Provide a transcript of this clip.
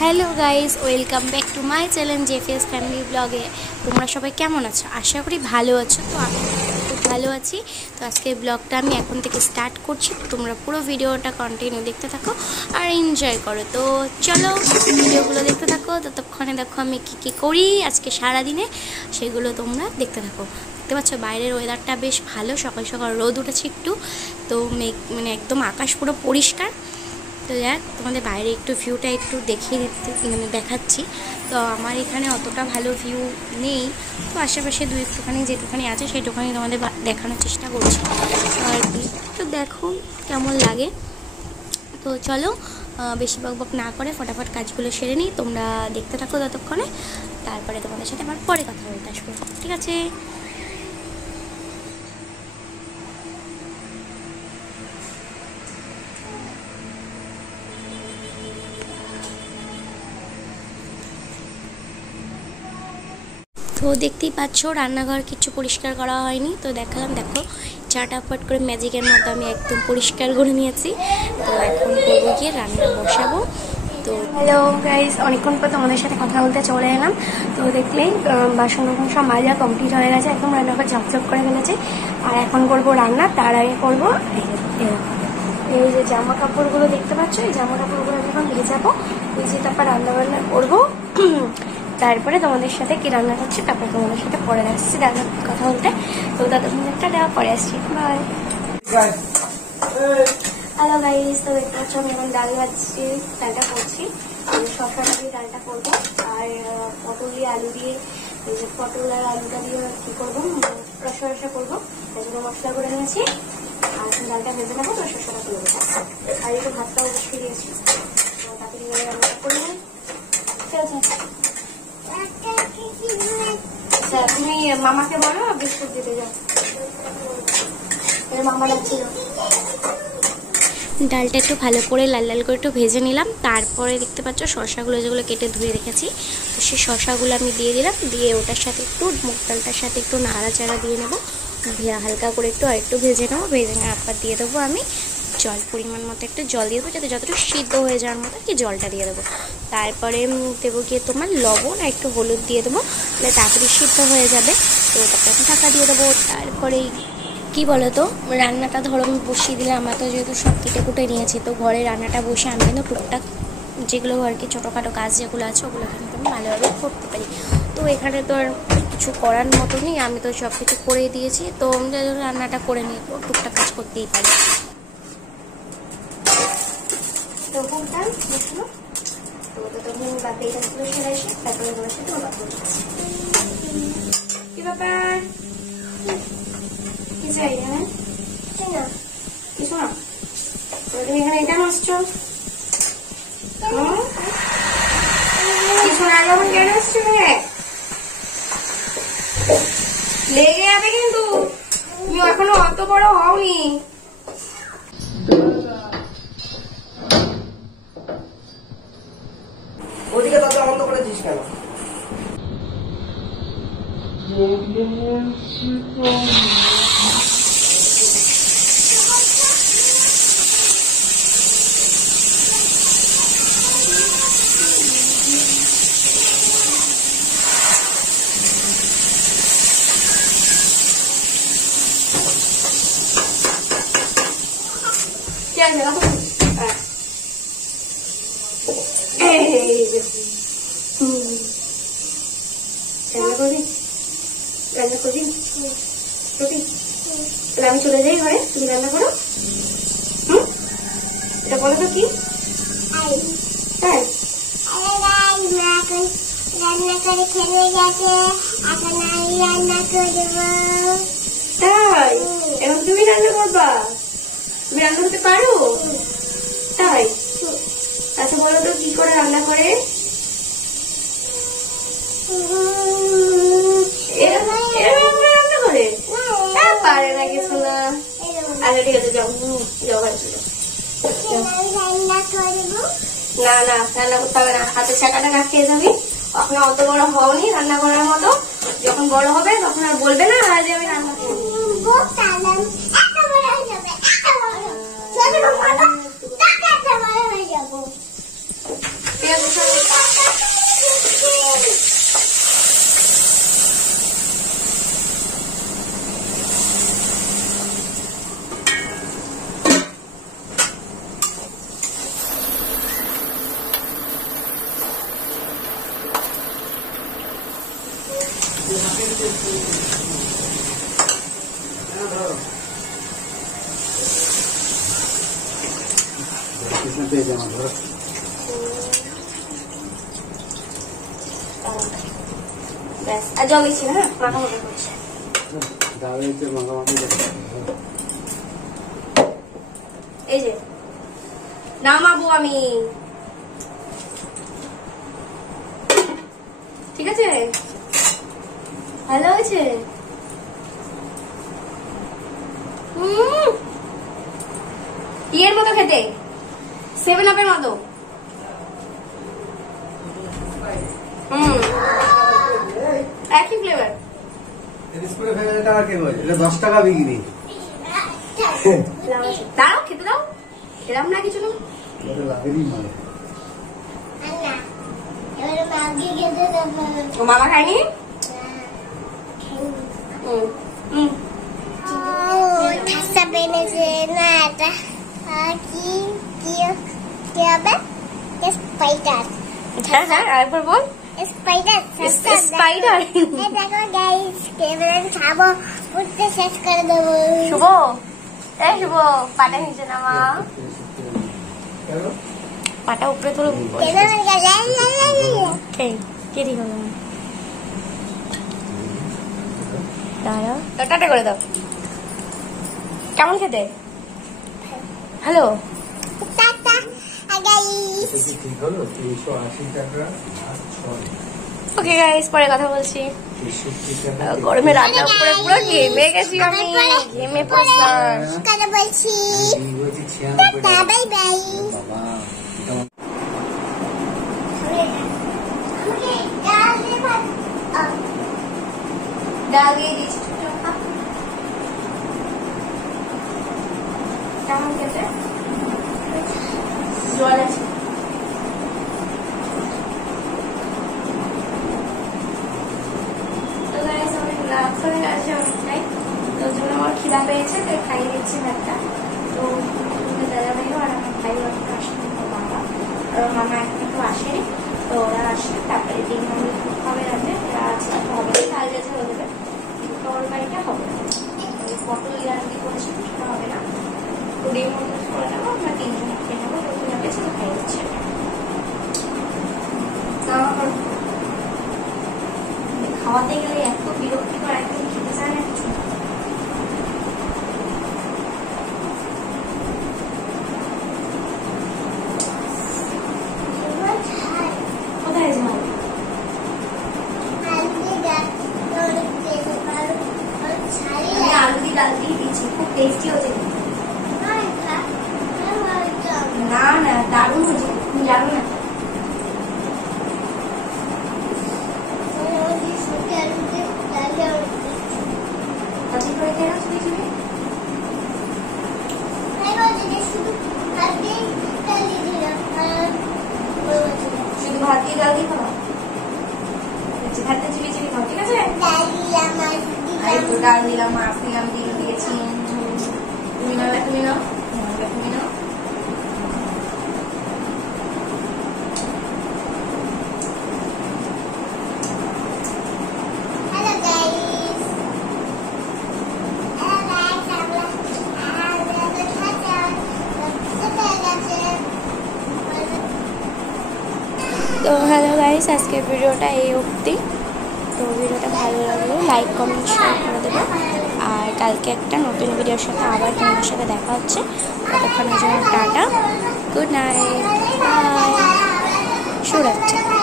Hello guys, welcome back to my channel JFS family ব্লগে। তোমরা সবাই কেমন আছো? আশা করি ভালো আছো। তো আমি খুব ভালো আছি। তো আজকে ব্লগটা আমি এখন থেকে স্টার্ট করছি। তোমরা পুরো ভিডিওটা কন্টিনিউ দেখতে থাকো আর এনজয় করো। তো চলো ভিডিওগুলো দেখতে থাকো। ততক্ষণে দেখো আমি কী করি আজকে সারাদিনে, সেগুলো তোমরা দেখতে থাকো। দেখতে পাচ্ছ বাইরের ওয়েদারটা বেশ ভালো, সকাল সকাল রোদ উঠেছে একটু, তো মানে একদম আকাশ পুরো পরিষ্কার। তো দেখ তোমাদের বাইরে একটু ভিউটা একটু দেখিয়ে দিতে দেখাচ্ছি। তো আমার এখানে অতটা ভালো ভিউ নেই, তো আশেপাশে একটুখানি যেটুখানি আছে সেটুখানি তোমাদের দেখানোর চেষ্টা করছি আর কি। তো দেখো কেমন লাগে। তো চলো বেশি বকবক না করে ফটাফট কাজগুলো সেরে নিই। তোমরা দেখতে থাকো ততক্ষণে, তারপরে তোমাদের সাথে আবার পরে কথা বলতে আসবো, ঠিক আছে? তো দেখতেই পাচ্ছ রান্নাঘর কিছু পরিষ্কার করা হয়নি, তো দেখালাম। দেখো চাটাপট করে ম্যাজিকের মতো আমি একদম পরিষ্কার করে নিয়েছি। তো এখন করবো গিয়ে রান্না বসাবো। তো হ্যালো গাইস, অনেকক্ষণ পর তোমাদের সাথে কথা বলতে চলে এলাম। তো দেখলেই বাসন সব মাজা কমপ্লিট হয়ে গেছে, একদম রান্নাঘর ঝকঝক করে ফেলেছে। আর এখন করবো রান্না। তার আগে করবো এই যে জামা কাপড়গুলো দেখতে পাচ্ছ, এই জামা কাপড়গুলো আমি এখন ভেজাবো, ভেজে তারপর রান্নাবান্না করবো। তারপরে তোমাদের সাথে কি রান্না করছি তারপরে তোমাদের সাথে পরে আসছি রান্নার কথা বলতে। তো ততক্ষণ একটা দেওয়া পরে আসছি, বাই। হ্যালো গাইস, তো দেখতে পাচ্ছ আমি এখন ডাল ভাজছি, ডালটা করছি। শসা দিয়ে ডালটা করবো আর পটল দিয়ে আলু দিয়ে, এই যে পটল আর আলুটা দিয়ে কি করবো, রসা রসা করবো। এই জন্য মশলা করে নিয়েছি আর ডালটা ভেজে নেবো, শসাটা করে দেবো। আর একটু ভাতটা অবশ্যই দিয়েছি, তাকে নিয়ে রান্নাটা করে নেই। ঠিক আছে, তুমি মামাকে বলো বিস্কুট দিতে যাও, মামা ডাকছিল। ডালটা একটু ভালো করে লাল লাল করে একটু ভেজে নিলাম। তারপরে দেখতে পাচ্ছ শসাগুলো যেগুলো কেটে ধুয়ে রেখেছি, তো সেই শসাগুলো আমি দিয়ে দিলাম। দিয়ে ওটার সাথে একটু মুগ ডালটার সাথে একটু নাড়াচাড়া দিয়ে নেবো, হালকা করে একটু আর একটু ভেজে নেবো। ভেজে নেওয়ার তারপর দিয়ে দেবো আমি জল, পরিমাণ মতো একটু জল দিয়ে দেবো, যাতে যতটুকু সিদ্ধ হয়ে যাওয়ার মতো আর কি জলটা দিয়ে দেবো। তারপরে দেবো গিয়ে তোমার লবণ আর একটু হলুদ দিয়ে দেবো, তাহলে তাড়াতাড়ি সিদ্ধ হয়ে যাবে। তো তারপরে ঢাকা দিয়ে দেবো। তারপরে কি বলো তো, রান্নাটা ধরো আমি বসিয়ে দিলে, আমরা তো যেহেতু সব কেটে কুটে নিয়েছি, তো ঘরে রান্নাটা বসে আমি কিন্তু টুকটাক যেগুলো আর কি ছোটোখাটো কাজ যেগুলো আছে ওগুলো কিন্তু আমি ভালোভাবে করতে পারি। তো এখানে তো আর কিছু করার মতো নেই, আমি তো সব কিছু করেই দিয়েছি। তো রান্নাটা করে নিয়ে টুকটাক কাজ করতেই পারি। তো তখন বাকি কাজগুলো সেরে আসি, তারপরে তোমার সাথে কথা বলবো। কি ব্যাপার, কি চাই না কিছু না? তুমি এখানে এটা আসছো কিছু না, যখন কেন আসছো লেগে যাবে কিন্তু, তুমি এখনো অত বড় হওনি। ওদিকে দরজা বন্ধ করেছিস কেন? রান্না করবি রুটি? তাহলে আমি চলে যাই ঘরে, তুমি রান্না করো। এটা বলো তো কি? তাই রান্না করে খেলে গেছে, এখন আমি রান্না করবো। তাই এখন তুমি রান্না করবা? তুমি রান্না করতে পারো? তাই আচ্ছা বলো তো কি করে রান্না করে? রান্না করে পারে না কিছু না। আচ্ছা ঠিক আছে, যাও যাও ঘরে চলো। না না, রান্না করতে হবে না, হাতে চাকাটা না খেয়ে যাবি। এখন অত বড় হওনি রান্না করার মতো, যখন বড় হবে তখন আর বলবে না আজ আমি রান্না করবো। ঠিক আছে, ব্যাস আর জল দিচ্ছি না, মাখামাখি করছে। এই যে নামাবো আমি, ঠিক আছে? ভালো হয়েছে। ইয়ের মতো খেতে, 7-Up-এর মতো। একই ফ্লেভার। 10 টাকা বিক্রি। দাও খেতে দাও, এরকম না কিছু না। ও মামা খায়নি? ঠাসা বেনেছে না এটা কি কি কি হবে? স্পাইডার। হ্যাঁ হ্যাঁ আরেকবার বল। স্পাইডার। স্পাইডার। দেখো গাইস, কেমন খাবো উঠতে শেষ করে দেবো। শুভ, এই শুভ, পাটা নিচে নামা, পাটা উপরে তোর। কেটে গেল, টাটা করে দাও। কেমন খেতে? হ্যালো। ওকে গাইস, পরে কথা বলছি। গরমে রান্না করে পুরো ঘেমে গেছি আমি, ঘেমে পড়লাম। বলছি বাই বাই। ডাল দিয়ে দিচ্ছি। কেমন খেতে? জল আছে। তো গাইস অনেক রাত হয়ে গেছে অনেকটাই, তোর জন্য আমার খিদা পেয়েছে, তাই খাইয়ে দিচ্ছি ভাতটা। তো দাদা ভাইও আর আমার ভাই আসেনি, বাবা আর মামা এখন একটু আসেনি। তো ওরা আসলে তারপরে ডিম আমি হবে রাতে, আজকে হবে কাল গেছে হয়ে যাবে, তরকারিটা হবে না। পটল ইয়ার্কি করেছি, সেটা হবে না। তো ডিম করে নেবো, আমরা 3 জনে খেয়ে নেবো। খিদা পেয়েছে তো খাইয়ে দিচ্ছি। খাওয়াতে গেলে এত বিরক্তিকর, একদম খেতে চায় না কিছু। কোথায় যাও? আলু দিয়ে ডাল দিয়ে দিচ্ছি, খুব টেস্টি হচ্ছে। না না, দারুণ হচ্ছে, তুমি জানো না। শুধু ভাত দিয়ে ডাল দিয়ে খাওয়া, ভাতটা চিবি চিবি খাও, ঠিক আছে? ডাল দিলাম, মাছ দিলাম, ডিম দিয়েছি। তুমি নাও, তুমি নাও, তুমি নাও। তো হ্যালো গাইস, আজকের ভিডিওটা এই অবধি। তো ভিডিওটা ভালো লাগলো লাইক কমেন্ট শেয়ার করে দেবে। আর কালকে একটা নতুন ভিডিওর সাথে আবার তোমার সাথে দেখা হচ্ছে। ততক্ষণের জন্য টাটা, গুড নাইট, বাই, শুভরাত্রি।